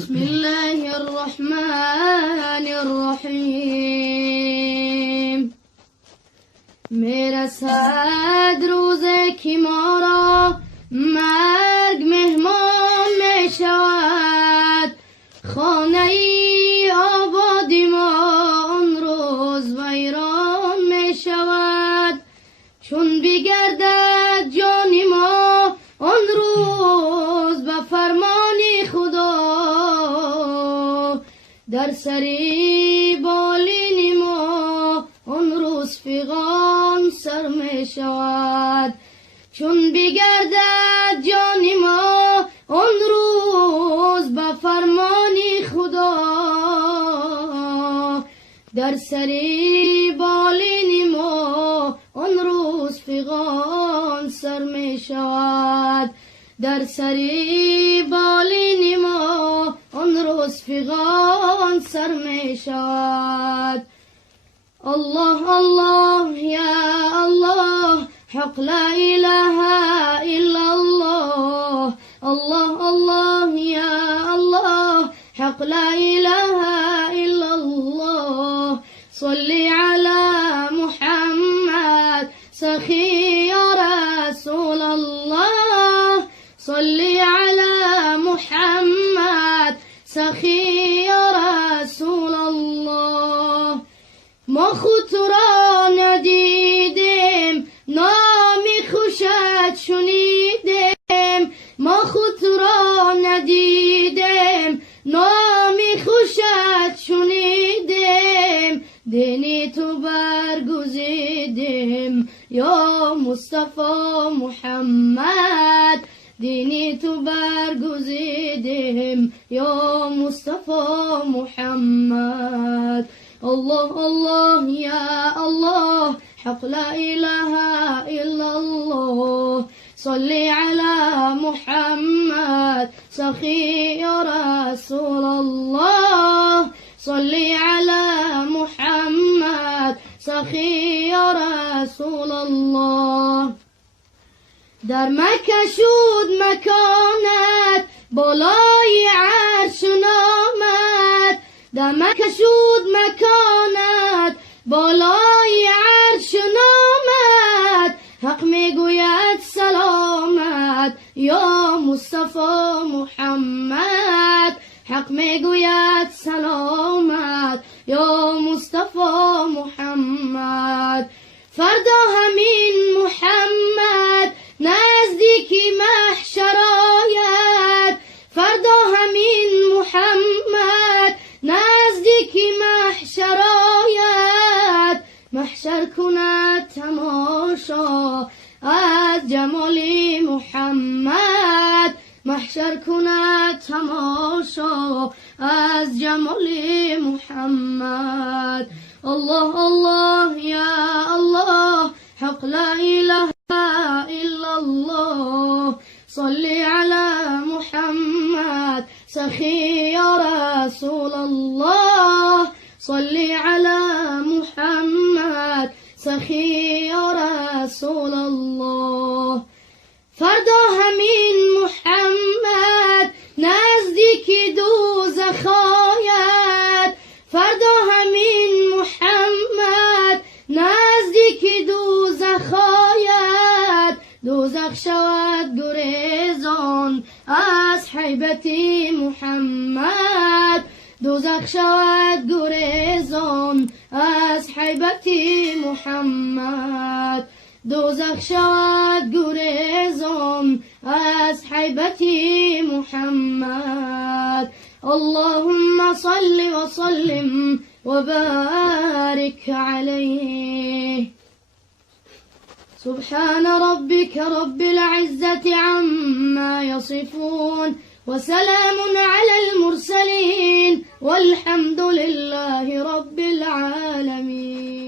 بسم الله الرحمن الرحیم. میرسد روزی که ما را مرگ مهمان می شود، خانه ای آبادی ما آن روز ویران می شود. چون بگردد جان ما آن روز به فرمان خدا، در سری بالین ما آن روز فغان سر می شود. چون بگردد جان ما آن روز به فرمان خدا، در سری بالین ما آن روز فغان سر می شود. در سری بالین ما آن روز فغان سر می شود. الله الله یا الله، حق لا اله الا الله. الله الله یا الله، حق لا اله الا الله. صلی علی محمد سخی یا رسول الله. صلی علی محمد سخی یا رسول الله. ما خود را ندیدیم، نامی خوشت شنیدیم. ما خود را ندیدیم، نامی خوشت شنیدیم. دینی تو برگزیدیم یا مصطفی محمد. دینی تو برگزیدیم یا مصطفی محمد. الله الله یا الله، حق لا اله الا الله. صلی علی محمد سخی یا رسول الله. صلی علی محمد سخی یا رسول الله. در مکه شد مکانت بالای عرش نامد. در مکه شد مکانت بالای عرش نامد. حق میگوید سلامت یا مصطفی محمد. حق میگوید سلامت یا مصطفی محمد. فردا همین محمد نزدیکی محشر آید. فردا همین محمد نزدیکی محشر آید. محشر کند تماشا از جمال محمد. محشر کند تماشا از جمال محمد. الله الله یا الله، حق لا اله الا الله. صلی علی محمد سخی یا رسول الله. صلی علی محمد سخی یا رسول الله. فردا همین محمد نزدیک دوزخ آید. فردا همین محمد نزدیک دوزخ آید. دوزخ شود گریزان از حیبت محمد. دوزخ شود گریزان از حیبت محمد. دوزخ شود گریزان از حیبت محمد. اللهم صل وسلم وبارك عليه. سبحان ربك رب العزة عما يصفون، وسلام على المرسلين، والحمد لله رب العالمين.